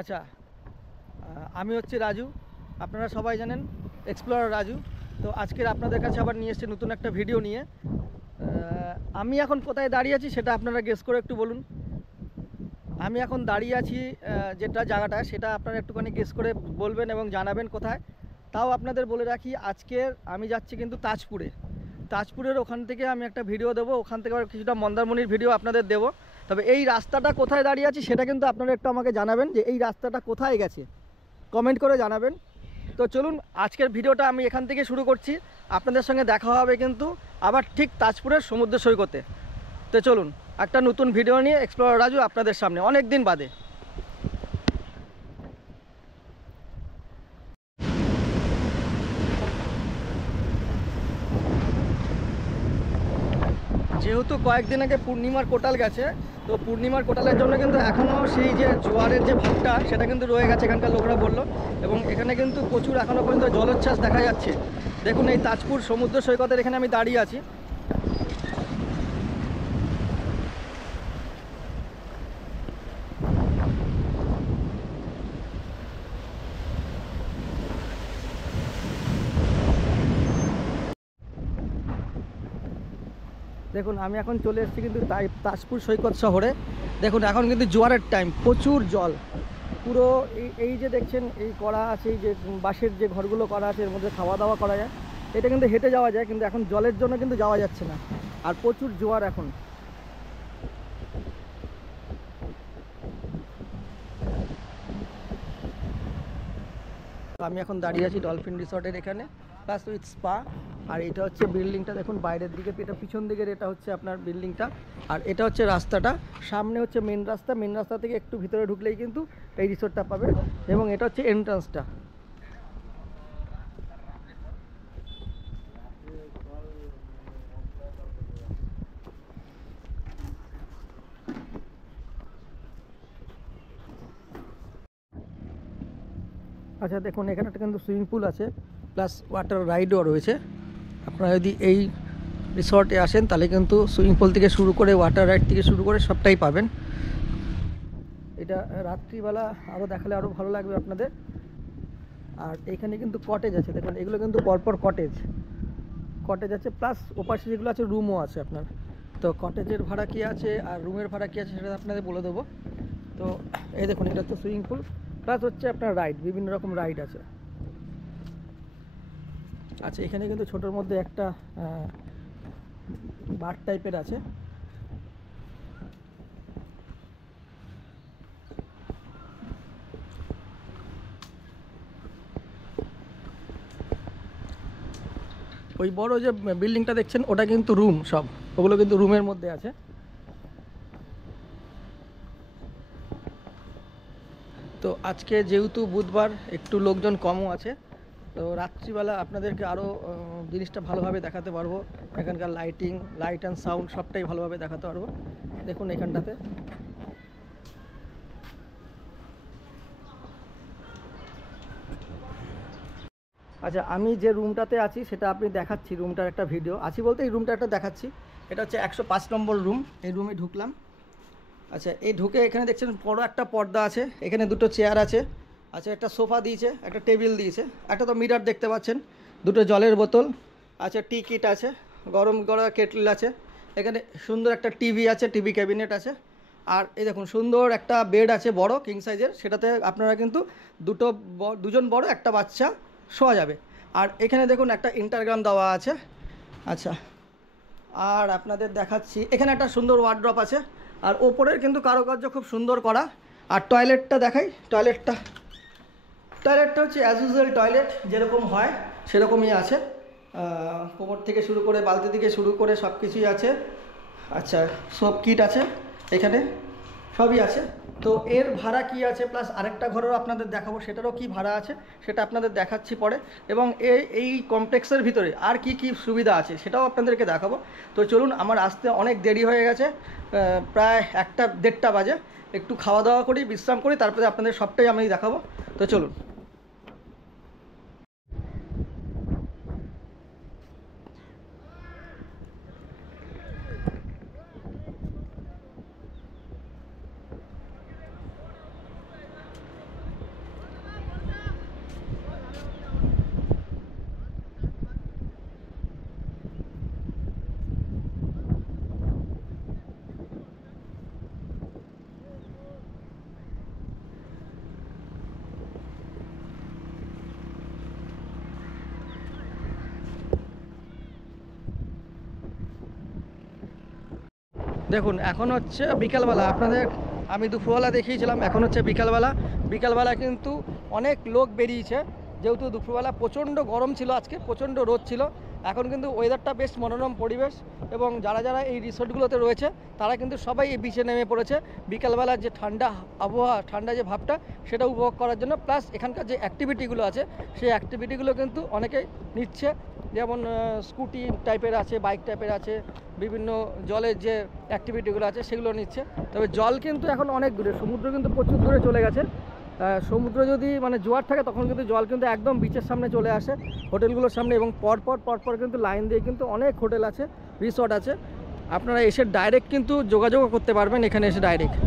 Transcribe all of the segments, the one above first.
আচ্ছা, আমি হচ্ছে রাজু। আপনারা সবাই জানেন এক্সপ্লোরার রাজু। তো আজকের আপনাদের কাছে আবার নিয়ে এসেছি নতুন একটা ভিডিও নিয়ে। আমি এখন কোথায় দাঁড়িয়ে আছি সেটা আপনারা গেস করে একটু বলুন। আমি এখন দাঁড়িয়ে আছি যেটা জায়গাটা সেটা আপনারা একটুখানি গেস করে বলবেন এবং জানাবেন কোথায়। তাও আপনাদের বলে রাখি, আজকের আমি যাচ্ছি কিন্তু তাজপুরের ওখান থেকে আমি একটা ভিডিও দেবো, ওখান থেকে আবার কিছুটা মন্দারমণির ভিডিও আপনাদের দেবো। তবে এই রাস্তাটা কোথায় দাঁড়িয়ে আছি সেটা কিন্তু আপনারা একটু আমাকে জানাবেন যে এই রাস্তাটা কোথায় গেছে, কমেন্ট করে জানাবেন। তো চলুন আজকের ভিডিওটা আমি এখান থেকে শুরু করছি। আপনাদের সঙ্গে দেখা হবে কিন্তু আবার ঠিক তাজপুরের সমুদ্র সৈকতে। তো চলুন একটা নতুন ভিডিও নিয়ে এক্সপ্লোরার রাজু আপনাদের সামনে অনেক দিন বাদে। যেহেতু কয়েকদিন আগে পূর্ণিমার কোটাল গেছে, তো পূর্ণিমার কোটালের জন্য কিন্তু এখনও সেই যে জোয়ারের যে ভাবটা সেটা কিন্তু রয়ে গেছে এখানকার লোকরা বললো। এবং এখানে কিন্তু প্রচুর এখনও পর্যন্ত জলোচ্ছ্বাস দেখা যাচ্ছে। দেখুন এই তাজপুর সমুদ্র সৈকতের এখানে আমি দাঁড়িয়ে আছি। দেখুন আমি এখন চলে এসেছি কিন্তু তাজপুর সৈকত শহরে। দেখুন এখন কিন্তু জোয়ারের টাইম, প্রচুর জল। পুরো এই যে দেখছেন এই করা আছে, এই যে বাঁশের যে ঘরগুলো করা আছে এর মধ্যে খাওয়া দাওয়া করা যায়। এটা কিন্তু হেঁটে যাওয়া যায়, কিন্তু এখন জলের জন্য কিন্তু যাওয়া যাচ্ছে না। আর প্রচুর জোয়ার এখন। আমি এখন দাঁড়িয়ে আছি ডলফিন রিসর্টের এখানে, প্লাস উইথ স্পা। আর এটা হচ্ছে বিল্ডিংটা, দেখুন বাইরের দিকে, এটা পিছন দিকের, এটা হচ্ছে আপনার বিল্ডিংটা। আর এটা হচ্ছে রাস্তাটা, সামনে হচ্ছে মেন রাস্তা থেকে একটু ভিতরে ঢুকলেই কিন্তু এই রিসর্টটা পাবে। এবং এটা হচ্ছে এন্ট্রান্সটা। আচ্ছা দেখুন এখানে একটা কিন্তু সুইমিং পুল আছে, প্লাস ওয়াটার রাইডও রয়েছে। আপনারা যদি এই রিসর্টে আসেন তাহলে কিন্তু সুইমিং পুল থেকে শুরু করে ওয়াটার রাইড থেকে শুরু করে সবটাই পাবেন। এটা রাত্রিবেলা আরও দেখালে আরও ভালো লাগবে আপনাদের। আর এখানে কিন্তু কটেজ আছে, দেখুন এগুলো কিন্তু পরপর কটেজ আছে, প্লাস ওপাশে যেগুলো আছে রুমও আছে আপনার। তো কটেজের ভাড়া কী আছে আর রুমের ভাড়া কী আছে সেটা আপনাদের বলে দেবো। তো এই দেখুন এটা হচ্ছে সুইমিং পুল, প্লাস হচ্ছে আপনার রাইড, বিভিন্ন রকম রাইড আছে। আচ্ছা এখানে কিন্তু ছোটোর মধ্যে একটা বার টাইপের আছে। ওই বড় যে বিল্ডিংটা দেখছেন ওটা কিন্তু রুম, সব ওগুলো কিন্তু রুমের মধ্যে আছে। তো আজকে যেহেতু বুধবার একটু লোকজন কমও আছে, তো রাত্রিবেলা আপনাদেরকে আরও জিনিসটা ভালোভাবে দেখাতে পারবো। এখানকার লাইট অ্যান্ড সাউন্ড সবটাই ভালোভাবে দেখাতে পারবো। দেখুন এখানটাতে আচ্ছা আমি যে রুমটাতে আছি সেটা আপনি দেখাচ্ছি, রুমটার একটা ভিডিও আছি বলতে এই রুমটা একটা দেখাচ্ছি। এটা হচ্ছে 105 নম্বর রুম। এই রুমে ঢুকলাম। আচ্ছা এই ঢুকে এখানে দেখছেন বড় একটা পর্দা আছে, এখানে দুটো চেয়ার আছে। আচ্ছা একটা সোফা দিয়েছে, একটা টেবিল দিয়েছে, একটা তো মিরার দেখতে পাচ্ছেন, দুটো জলের বোতল। আচ্ছা টি কিট আছে, গরম করা কেটল আছে। এখানে সুন্দর একটা টিভি আছে, টিভি ক্যাবিনেট আছে। আর এই দেখুন সুন্দর একটা বেড আছে বড় কিং সাইজের, সেটাতে আপনারা কিন্তু দুজন বড় একটা বাচ্চা শোয়া যাবে। আর এখানে দেখুন একটা ইন্টারগ্রাম দেওয়া আছে। আচ্ছা আর আপনাদের দেখাচ্ছি এখানে একটা সুন্দর ওয়ার্ড্রপ আছে। আর ওপরের কিন্তু কারুকার্য খুব সুন্দর করা। আর টয়লেটটা দেখাই, টয়লেটটা হচ্ছে অ্যাজ ইউজুয়াল টয়লেট যেরকম হয় সেরকমই আছে। কোমর থেকে শুরু করে বালতি থেকে শুরু করে সব কিছুই আছে। আচ্ছা সব কিট আছে এখানে, সবই আছে। তো এর ভাড়া কি আছে, প্লাস আরেকটা ঘরেরও আপনাদের দেখাবো সেটারও কি ভাড়া আছে সেটা আপনাদের দেখাচ্ছি পরে। এবং এই কমপ্লেক্সের ভিতরে আর কি কি সুবিধা আছে সেটাও আপনাদেরকে দেখাবো। তো চলুন, আমার আসতে অনেক দেরি হয়ে গেছে, প্রায় 1-1:30 বাজে। একটু খাওয়া দাওয়া করি, বিশ্রাম করি, তারপরে আপনাদের সবটাই আমি দেখাবো। তো চলুন। দেখুন এখন হচ্ছে বিকালবেলা, আপনাদের আমি দুপুরবেলা দেখিয়েছিলাম, এখন হচ্ছে বিকালবেলা। বিকালবেলা কিন্তু অনেক লোক বেরিয়েছে, যেহেতু দুপুরবেলা প্রচণ্ড গরম ছিল, আজকে প্রচণ্ড রোদ ছিল। এখন কিন্তু ওয়েদারটা বেশ মনোরম পরিবেশ, এবং যারা যারা এই রিসোর্টগুলোতে রয়েছে তারা কিন্তু সবাই এই বিচে নেমে পড়েছে বিকালবেলার যে ঠান্ডা আবহাওয়া, ঠান্ডা যে ভাবটা সেটা উপভোগ করার জন্য। প্লাস এখানকার যে অ্যাক্টিভিটিগুলো আছে সেই অ্যাক্টিভিটিগুলো কিন্তু অনেকে নিচ্ছে, যেমন স্কুটি টাইপের আছে, বাইক টাইপের আছে, বিভিন্ন জলের যে অ্যাক্টিভিটিগুলো আছে সেগুলো নিচ্ছে। তবে জল কিন্তু এখন অনেক দূরে, সমুদ্র কিন্তু প্রচুর দূরে চলে গেছে। সমুদ্র যদি মানে জোয়ার থাকে তখন কিন্তু জল কিন্তু একদম বিচের সামনে চলে আসে, হোটেলগুলোর সামনে, এবং পরপর কিন্তু লাইন দিয়ে কিন্তু অনেক হোটেল আছে, রিসর্ট আছে। আপনারা এসে ডাইরেক্ট কিন্তু যোগাযোগও করতে পারবেন এখানে এসে ডাইরেক্ট।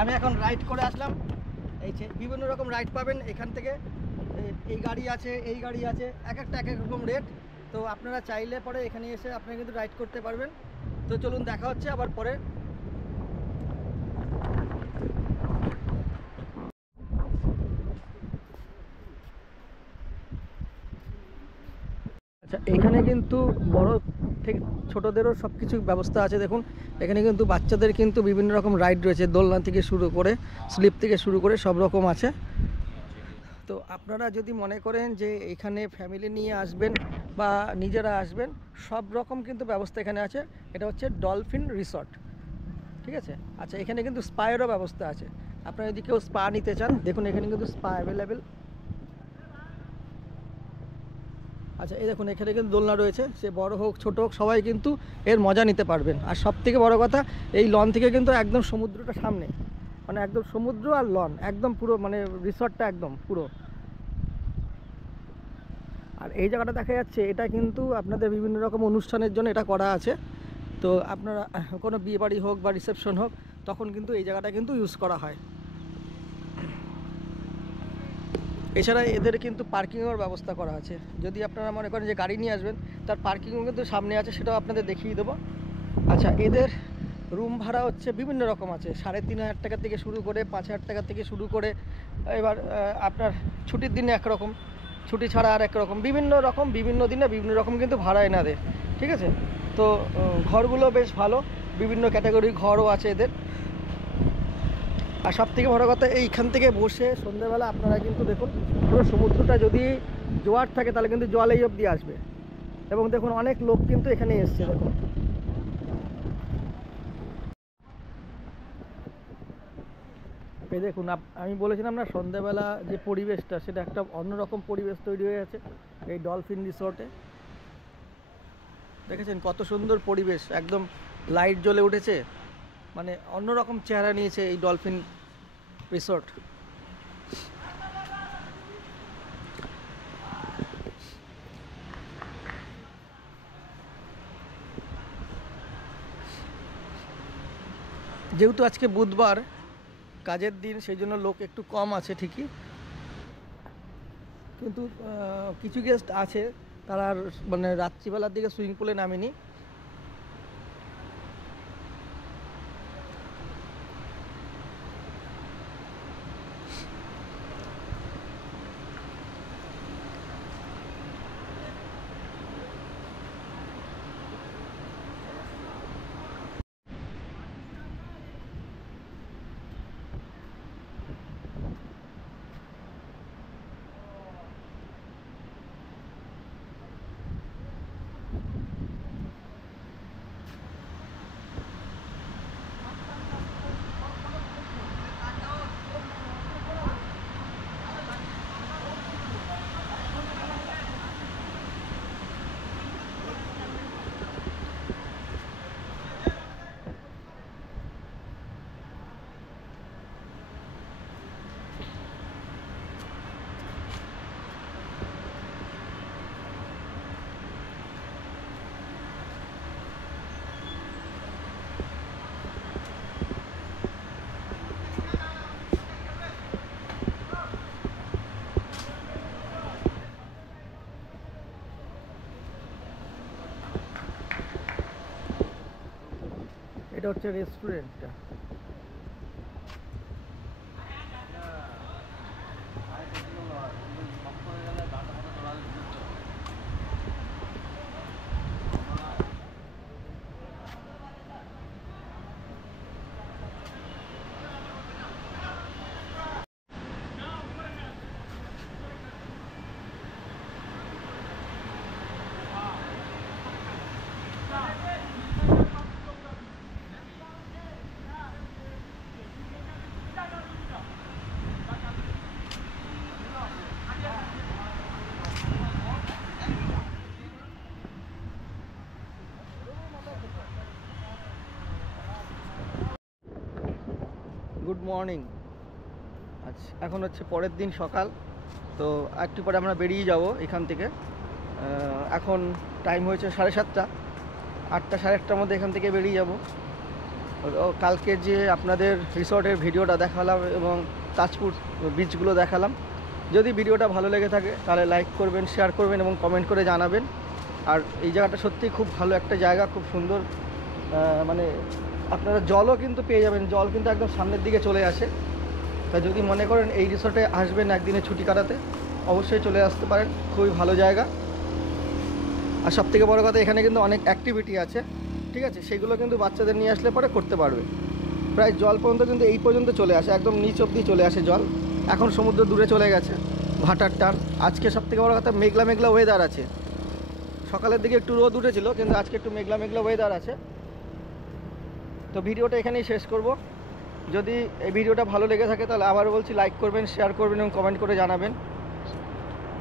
আমি এখন রাইড করে আসলাম, এই যে বিভিন্ন রকম রাইড পাবেন এখান থেকে। এই গাড়ি আছে, এই গাড়ি আছে, এক একটা এক এক রকম রেট। তো আপনারা চাইলে পরে এখানে এসে আপনারা কিন্তু রাইড করতে পারবেন। তো চলুন দেখা হচ্ছে আবার পরে। আচ্ছা, এখানে কিন্তু বড় থেকে ছোটদেরও সব কিছু ব্যবস্থা আছে। দেখুন এখানে কিন্তু বাচ্চাদের কিন্তু বিভিন্ন রকম রাইড রয়েছে, দোলনা থেকে শুরু করে স্লিপ থেকে শুরু করে সব রকম আছে। তো আপনারা যদি মনে করেন যে এখানে ফ্যামিলি নিয়ে আসবেন বা নিজেরা আসবেন, সব রকম কিন্তু ব্যবস্থা এখানে আছে। এটা হচ্ছে ডলফিন রিসর্ট, ঠিক আছে। আচ্ছা, এখানে কিন্তু স্পায়েরও ব্যবস্থা আছে। আপনারা যদি কেউ স্পা নিতে চান, দেখুন এখানে কিন্তু স্পা অ্যাভেলেবেল। আচ্ছা, এই দেখুন এখানে কিন্তু দোলনা রয়েছে, সে বড় হোক ছোট হোক সবাই কিন্তু এর মজা নিতে পারবেন। আর সব থেকে বড় কথা, এই লন থেকে কিন্তু একদম সমুদ্রটা সামনে, মানে একদম সমুদ্র আর লন একদম পুরো, মানে রিসর্টটা একদম পুরো। আর এই জায়গাটা দেখা যাচ্ছে, এটা কিন্তু আপনাদের বিভিন্ন রকম অনুষ্ঠানের জন্য এটা করা আছে। তো আপনারা কোনো বিয়ে বাড়ি হোক বা রিসেপশন হোক, তখন কিন্তু এই জায়গাটা কিন্তু ইউজ করা হয়। এছাড়া এদের কিন্তু পার্কিংয়ের ব্যবস্থা করা আছে। যদি আপনারা মনে করেন যে গাড়ি নিয়ে আসবেন, তার পার্কিংও কিন্তু সামনে আছে, সেটাও আপনাদের দেখিয়ে দেবো। আচ্ছা, এদের রুম ভাড়া হচ্ছে বিভিন্ন রকম আছে, 3,500 টাকা থেকে শুরু করে 5,000 টাকা থেকে শুরু করে। এবার আপনার ছুটির দিনে একরকম, ছুটি ছাড়া আর একরকম, বিভিন্ন রকম বিভিন্ন দিনে বিভিন্ন রকম কিন্তু ভাড়া এনাদের, ঠিক আছে। তো ঘরগুলো বেশ ভালো, বিভিন্ন ক্যাটাগরির ঘরও আছে এদের। আর সব থেকে বড়ো কথা, এইখান থেকে বসে সন্ধ্যেবেলা আপনারা কিন্তু দেখুন পুরো সমুদ্রটা, যদি জোয়ার থাকে তাহলে কিন্তু জল এই অবধি আসবে। এবং দেখুন অনেক লোক কিন্তু এখানে এসছে। দেখুন এই দেখুন, আমি বলেছিলাম না সন্ধ্যাবেলা যে পরিবেশটা, সেটা একটা অন্যরকম পরিবেশ তৈরি হয়ে আছে এই ডলফিন রিসোর্টে। দেখেছেন কত সুন্দর পরিবেশ, একদম লাইট জ্বলে উঠেছে, মানে অন্যরকম চেহারা নিয়েছে এই ডলফিন রিসোর্ট। যেহেতু আজকে বুধবার, কাজের দিন, সেই জন্য লোক একটু কম আছে ঠিকই, কিন্তু কিছু গেস্ট আছে তারা মানে রাত্রিবেলার দিকে সুইমিং পুলে নামেনি। এটা হচ্ছে রেস্টুরেন্টটা। Good morning. আচ্ছা, এখন হচ্ছে পরের দিন সকাল। তো একটু পরে আমরা বেরিয়ে যাব এখান থেকে। এখন টাইম হয়েছে 7:30, 8টা 8:30টার মধ্যে এখান থেকে বেরিয়ে যাব। কালকে যে আপনাদের রিসর্টের ভিডিওটা দেখালাম এবং তাজপুর বিচগুলো দেখালাম, যদি ভিডিওটা ভালো লেগে থাকে তাহলে লাইক করবেন, শেয়ার করবেন এবং কমেন্ট করে জানাবেন। আর এই জায়গাটা সত্যিই খুব ভালো একটা জায়গা, খুব সুন্দর। মানে আপনারা জলও কিন্তু পেয়ে যাবেন, জল কিন্তু একদম সামনের দিকে চলে আসে। তা যদি মনে করেন এই রিসর্টে আসবেন একদিনে ছুটি কাটাতে, অবশ্যই চলে আসতে পারেন, খুবই ভালো জায়গা। আর সবথেকে বড় কথা, এখানে কিন্তু অনেক অ্যাক্টিভিটি আছে, ঠিক আছে, সেগুলো কিন্তু বাচ্চাদের নিয়ে আসলে পরে করতে পারবে। প্রায় জল পর্যন্ত কিন্তু এই পর্যন্ত চলে আসে, একদম নিচ অবধি চলে আসে জল। এখন সমুদ্র দূরে চলে গেছে, ভাটার টান। আজকে সবথেকে বড় কথা, মেঘলা মেঘলা ওয়েদার আছে। সকালের দিকে একটু রোদ উঠেছিল, কিন্তু আজকে একটু মেঘলা মেঘলা ওয়েদার আছে। তো ভিডিওটা এখানেই শেষ করব। যদি এই ভিডিওটা ভালো লেগে থাকে তাহলে আবার বলছি, লাইক করবেন, শেয়ার করবেন এবং কমেন্ট করে জানাবেন।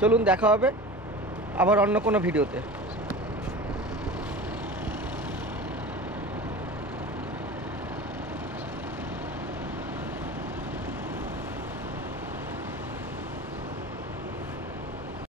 চলুন, দেখা হবে আবার অন্য কোনো ভিডিওতে।